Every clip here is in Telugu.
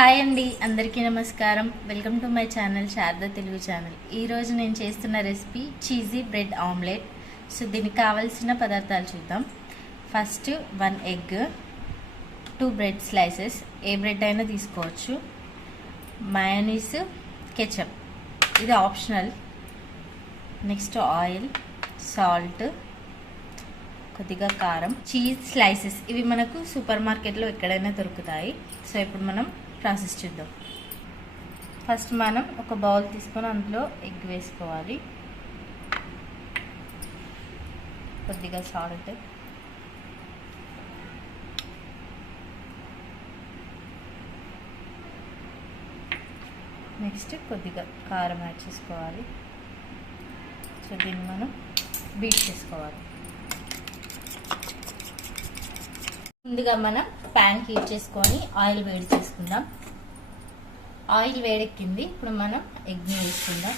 హాయ్ అండి, అందరికీ నమస్కారం. Welcome to my channel Sharada Telugu channel. ఈరోజు నేను చేస్తున్న recipe cheesy bread omelette. So దీనికి కావాల్సిన పదార్థాలు చూద్దాం. ఫస్ట్ 1 ఎగ్, 2 బ్రెడ్ స్లైసెస్, ఏ బ్రెడ్ అయినా తీసుకోవచ్చు, మయోనీస్, కెచప్ ఇది ఆప్షనల్, నెక్స్ట్ ఆయిల్, సాల్ట్, కొద్దిగా కారం, చీజ్ స్లైసెస్ ఇవి మనకు సూపర్ మార్కెట్లో ఎక్కడైనా దొరుకుతాయి. సో ఇప్పుడు మనం ప్రాసెస్ చూద్దాం. ఫస్ట్ మనం ఒక బౌల్ తీసుకొని అందులో ఎగ్ వేసుకోవాలి, కొద్దిగా సాల్ట్, నెక్స్ట్ కొద్దిగా కారం యాడ్ చేసుకోవాలి. సో దీన్ని మనం బీట్ చేసుకోవాలి. ముందుగా మనం ప్యాన్ హీట్ చేసుకొని ఆయిల్ వేడి చేసుకుందాం. ఆయిల్ వేడెక్కింది, ఇప్పుడు మనం ఎగ్ని వేసుకుందాం.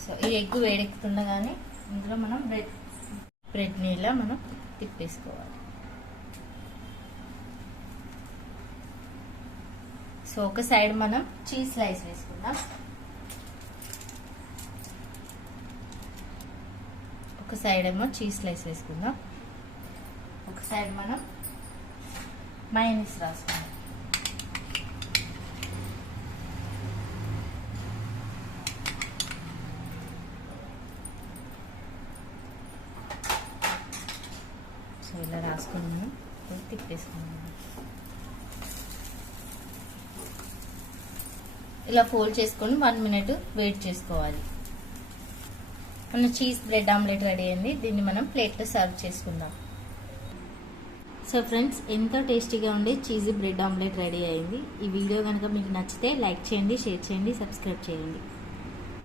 సో ఈ ఎగ్ వేడెక్కుతుండగానే ఇందులో మనం బ్రెడ్ని ఇలా మనం తిప్పేసుకోవాలి. సో ఒక సైడ్ మనం చీజ్ స్లైస్ వేసుకుందాం, ఒక సైడ్ ఏమో చీజ్ స్లైస్ వేసుకుందాం, ఒక సైడ్ మనం మయోనీస్ రాసుకుందాం. సో ఇలా రాసుకున్నాము, తిప్పేసుకున్నాము. ఇలా ఫోల్డ్ చేసుకొని 1 మినిట్ వెయిట్ చేసుకోవాలి. మన చీజ్ బ్రెడ్ ఆమ్లెట్ రెడీ అయింది. దీన్ని మనం ప్లేట్లో సర్వ్ చేసుకుందాం. సో ఫ్రెండ్స్, ఎంతో టేస్టీగా ఉండే చీజీ బ్రెడ్ ఆమ్లెట్ రెడీ అయింది. ఈ వీడియో కనుక మీకు నచ్చితే లైక్ చేయండి, షేర్ చేయండి, సబ్స్క్రైబ్ చేయండి.